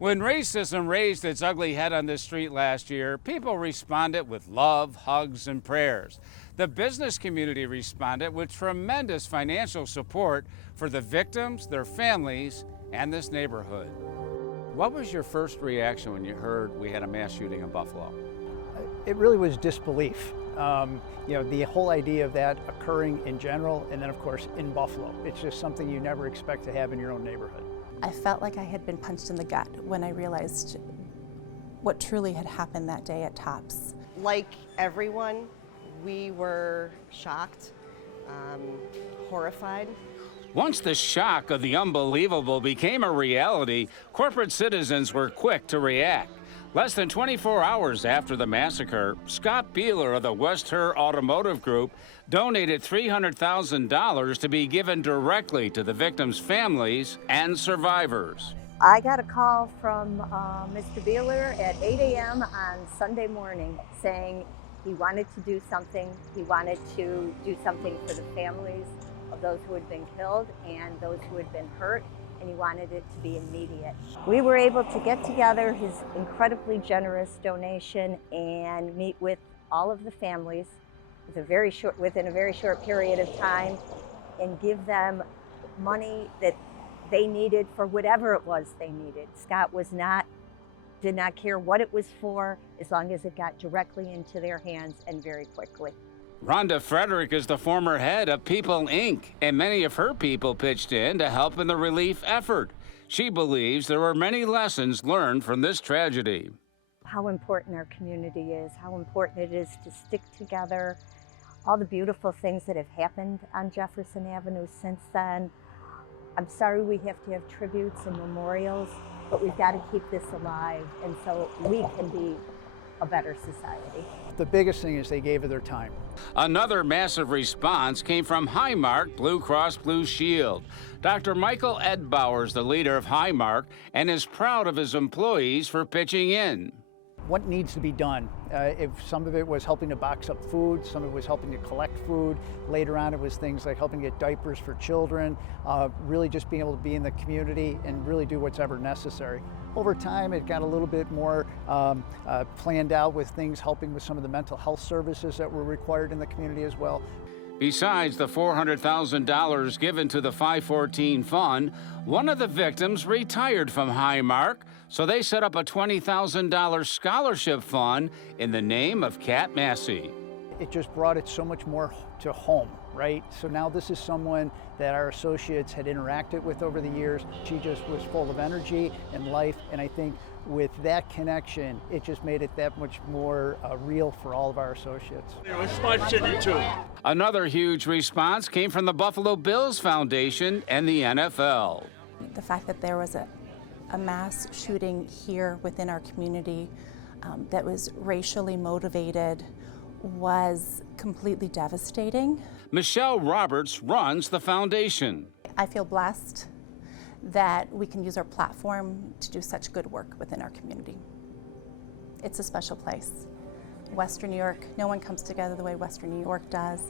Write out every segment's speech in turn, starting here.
When racism raised its ugly head on this street last year, people responded with love, hugs, and prayers. The business community responded with tremendous financial support for the victims, their families, and this neighborhood. What was your first reaction when you heard we had a mass shooting in Buffalo? It really was disbelief. The whole idea of that occurring in general, and then of course in Buffalo. It's just something you never expect to have in your own neighborhood. I felt like I had been punched in the gut when I realized what truly had happened that day at Tops. Like everyone, we were shocked, horrified. Once the shock of the unbelievable became a reality, corporate citizens were quick to react. Less than 24 hours after the massacre, Scott Beeler of the West Her Automotive Group donated $300,000 to be given directly to the victims' families and survivors. I got a call from Mr. Beeler at 8 a.m. on Sunday morning saying he wanted to do something. He wanted to do something for the families of those who had been killed and those who had been hurt, and he wanted it to be immediate. We were able to get together his incredibly generous donation and meet with all of the families within a very short period of time and give them money that they needed for whatever it was they needed. Scott did not care what it was for, as long as it got directly into their hands and very quickly. Rhonda Frederick is the former head of People Inc., and many of her people pitched in to help in the relief effort. She believes there were many lessons learned from this tragedy. How important our community is, how important it is to stick together, all the beautiful things that have happened on Jefferson Avenue since then. I'm sorry we have to have tributes and memorials, but we've got to keep this alive, and so we can be a better society. The biggest thing is they gave of their time. Another massive response came from Highmark Blue Cross Blue Shield. Dr. Michael Edbauer is the leader of Highmark and is proud of his employees for pitching in. What needs to be done? If some of it was helping to box up food, some of it was helping to collect food. Later on, it was things like helping get diapers for children, really just being able to be in the community and really do what's ever necessary. Over time, it got a little bit more planned out with things helping with some of the mental health services that were required in the community as well. Besides the $400,000 given to the 514 Fund, one of the victims retired from Highmark, so they set up a $20,000 scholarship fund in the name of Kat Massey. It just brought it so much more to home, right? So now this is someone that our associates had interacted with over the years. She just was full of energy and life, and I think with that connection, it just made it that much more real for all of our associates. It's Smart City too. Another huge response came from the Buffalo Bills Foundation and the NFL. The fact that there was a mass shooting here within our community that was racially motivated was completely devastating. Michelle Roberts runs the foundation. I feel blessed that we can use our platform to do such good work within our community. It's a special place. Western New York, no one comes together the way Western New York does,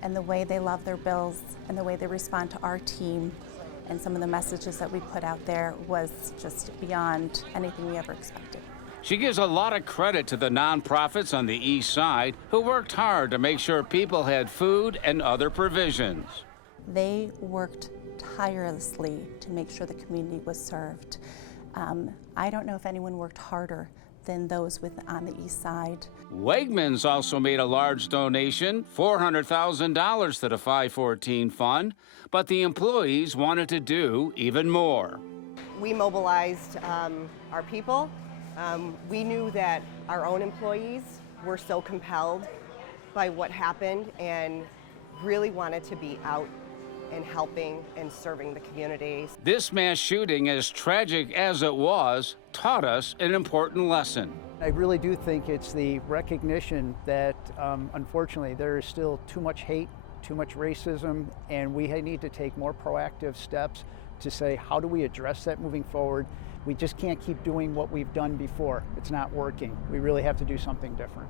and the way they love their Bills and the way they respond to our team and some of the messages that we put out there was just beyond anything we ever expected. She gives a lot of credit to the nonprofits on the East Side who worked hard to make sure people had food and other provisions. They worked tirelessly to make sure the community was served. I don't know if anyone worked harder than those on the East Side. Wegmans also made a large donation, $400,000 to the 514 Fund, but the employees wanted to do even more. We mobilized our people. We knew that our own employees were so compelled by what happened and really wanted to be out and helping and serving the community. This mass shooting, as tragic as it was, taught us an important lesson. I really do think it's the recognition that unfortunately there is still too much hate, too much racism, and we need to take more proactive steps to say, how do we address that moving forward? We just can't keep doing what we've done before. It's not working. We really have to do something different.